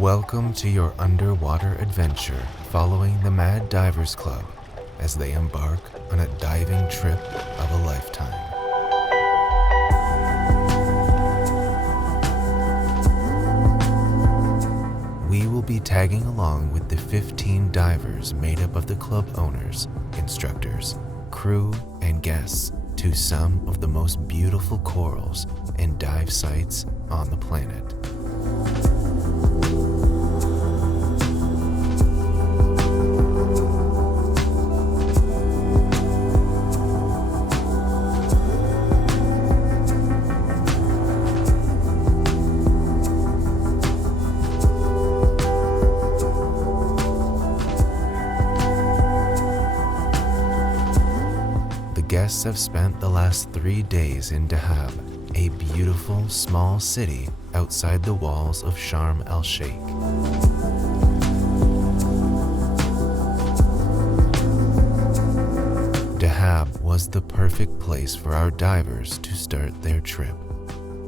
Welcome to your underwater adventure following the Mad Divers Club as they embark on a diving trip of a lifetime. We will be tagging along with the 15 divers made up of the club owners, instructors, crew, and guests to some of the most beautiful corals and dive sites on the planet. Guests have spent the last 3 days in Dahab, a beautiful small city outside the walls of Sharm el-Sheikh. Dahab was the perfect place for our divers to start their trip.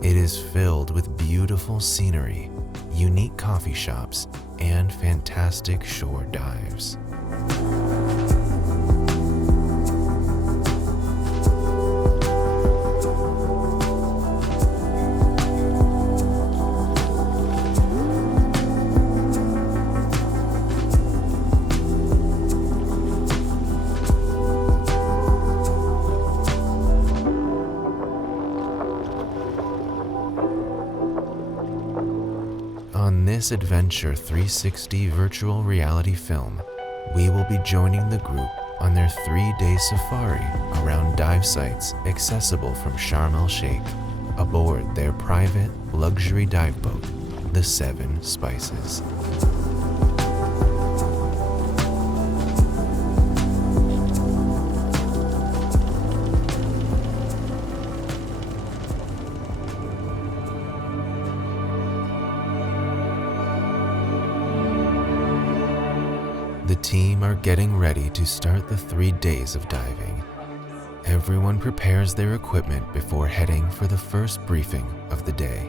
It is filled with beautiful scenery, unique coffee shops, and fantastic shore dives. On this Adventure 360 virtual reality film, we will be joining the group on their 3-day safari around dive sites accessible from Sharm el-Sheikh aboard their private luxury dive boat, the Seven Spices. The team are getting ready to start the 3 days of diving. Everyone prepares their equipment before heading for the first briefing of the day.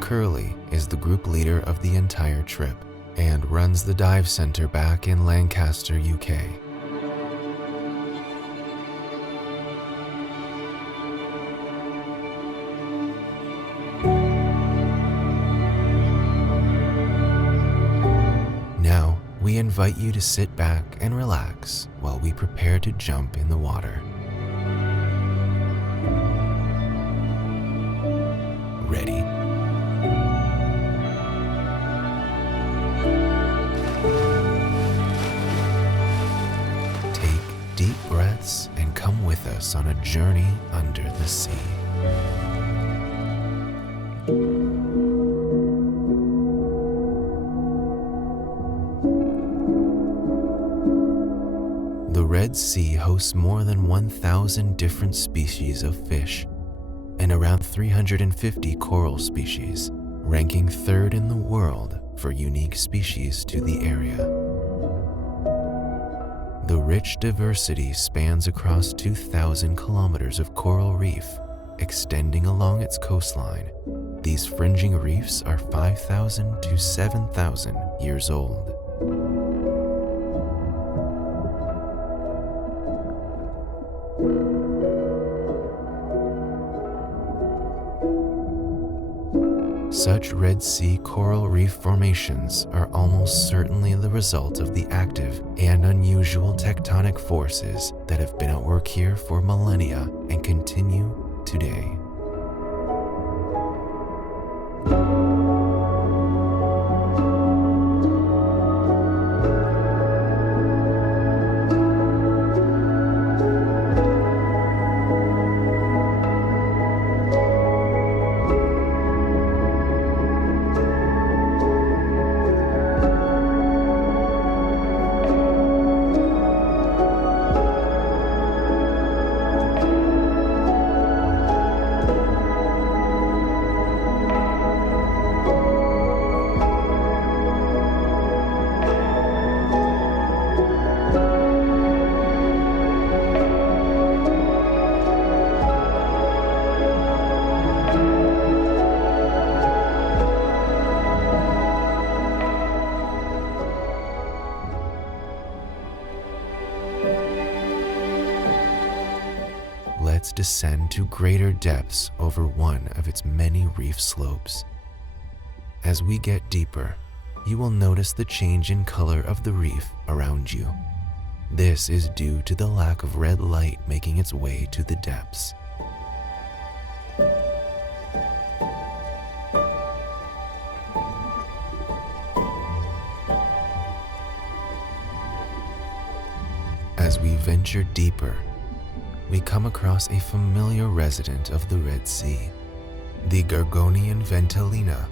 Curly is the group leader of the entire trip and runs the dive center back in Lancaster, UK. We invite you to sit back and relax while we prepare to jump in the water. Ready? Take deep breaths and come with us on a journey under the sea. The Red Sea hosts more than 1,000 different species of fish and around 350 coral species, ranking 3rd in the world for unique species to the area. The rich diversity spans across 2,000 kilometers of coral reef, extending along its coastline. These fringing reefs are 5,000 to 7,000 years old. Such Red Sea coral reef formations are almost certainly the result of the active and unusual tectonic forces that have been at work here for millennia and continue today. let's descend to greater depths over one of its many reef slopes. As we get deeper, you will notice the change in color of the reef around you. This is due to the lack of red light making its way to the depths. As we venture deeper, we come across a familiar resident of the Red Sea, the Gorgonian ventellina,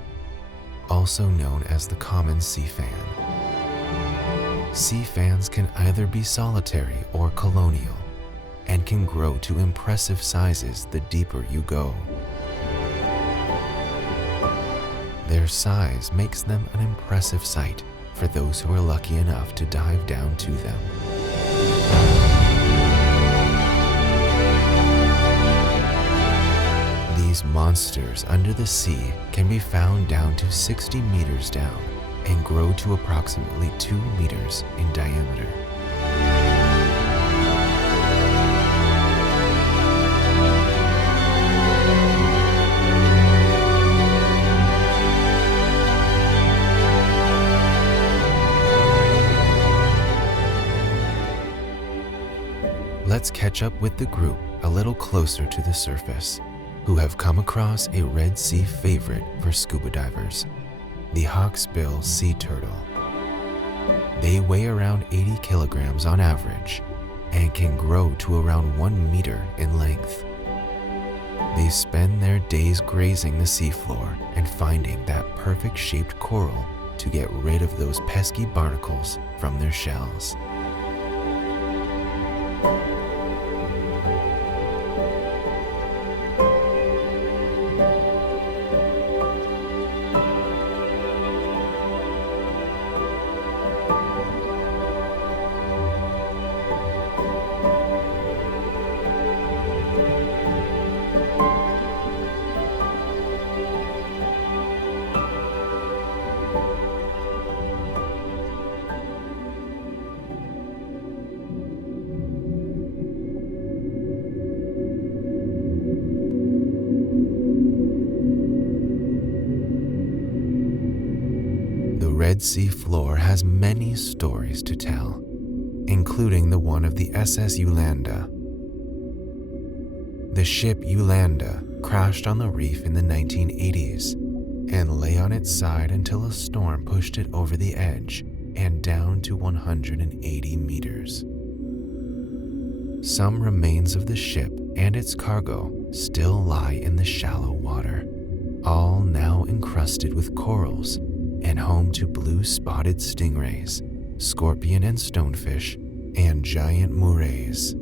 also known as the common sea fan. Sea fans can either be solitary or colonial, and can grow to impressive sizes the deeper you go. Their size makes them an impressive sight for those who are lucky enough to dive down to them. These monsters under the sea can be found down to 60 meters down and grow to approximately 2 meters in diameter. Let's catch up with the group a little closer to the surface, who have come across a Red Sea favorite for scuba divers, the hawksbill sea turtle. They weigh around 80 kilograms on average and can grow to around 1 meter in length. They spend their days grazing the seafloor and finding that perfect shaped coral to get rid of those pesky barnacles from their shells. Red Sea floor has many stories to tell, including the one of the SS Yolanda. The ship Yolanda crashed on the reef in the 1980s and lay on its side until a storm pushed it over the edge and down to 180 meters. Some remains of the ship and its cargo still lie in the shallow water, all now encrusted with corals and home to blue spotted stingrays, scorpion and stonefish, and giant morays.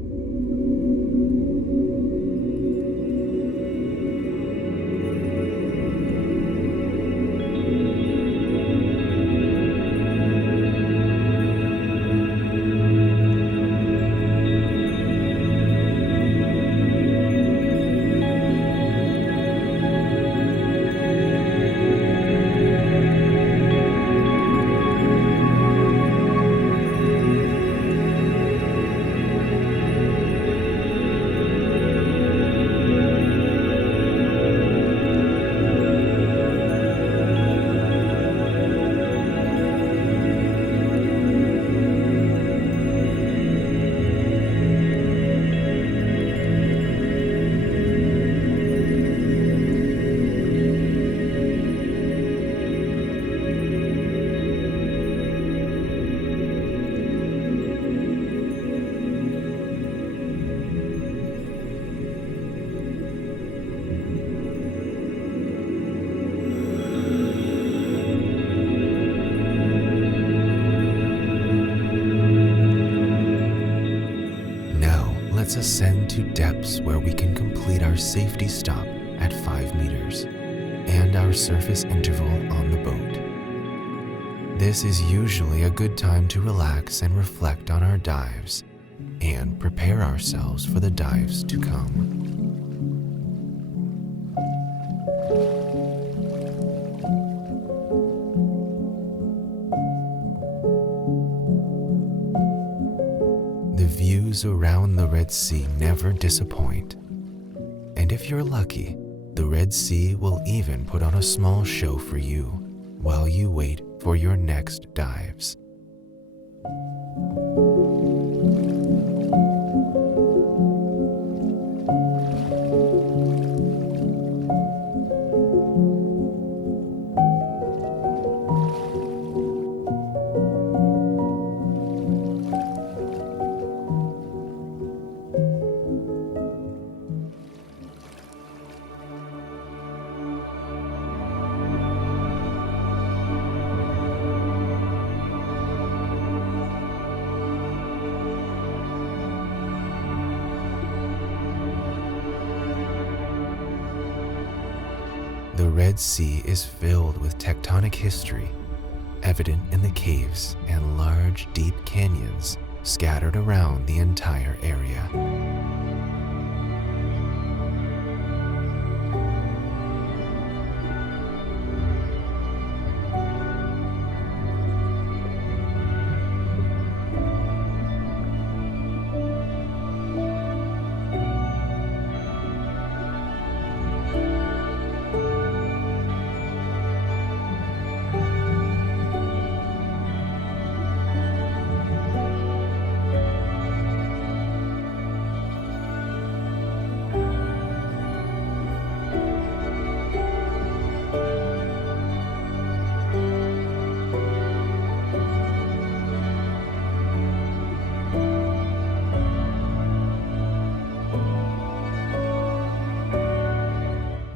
Let's ascend to depths where we can complete our safety stop at 5 meters and our surface interval on the boat. This is usually a good time to relax and reflect on our dives and prepare ourselves for the dives to come. The views around the Red Sea never disappoint, And if you're lucky, the Red Sea will even put on a small show for you while you wait for your next dives. The Red Sea is filled with tectonic history, evident in the caves and large, deep canyons scattered around the entire area.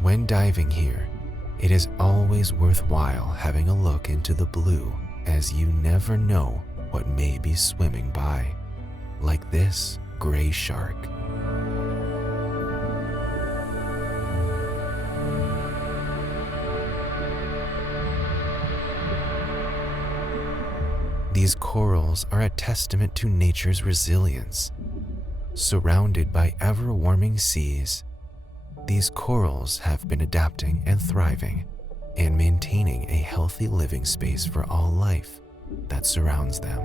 When diving here, it is always worthwhile having a look into the blue, as you never know what may be swimming by, like this gray shark. These corals are a testament to nature's resilience. Surrounded by ever-warming seas, these corals have been adapting and thriving and maintaining a healthy living space for all life that surrounds them.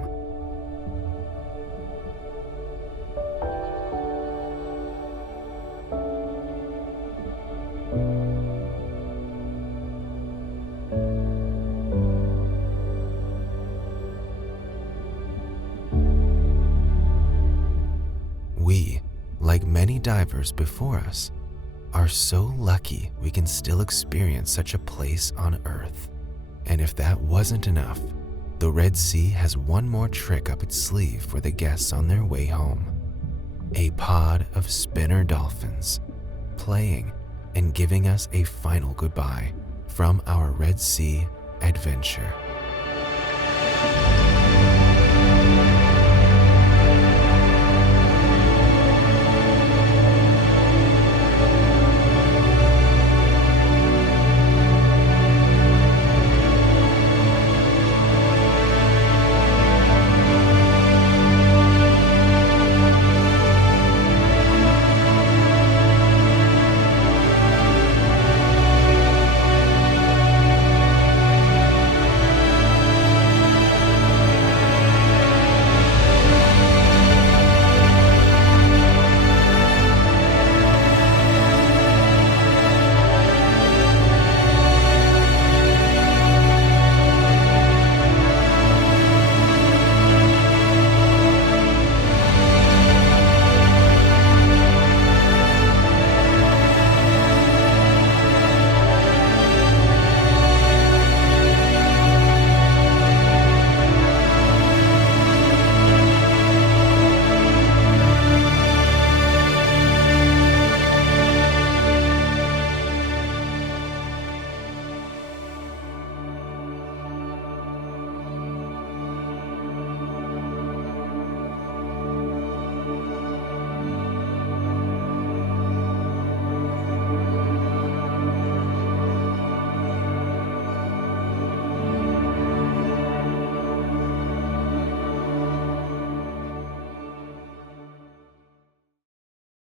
We, like many divers before us, are so lucky we can still experience such a place on Earth. And if that wasn't enough, the Red Sea has one more trick up its sleeve for the guests on their way home. A pod of spinner dolphins, playing and giving us a final goodbye from our Red Sea adventure.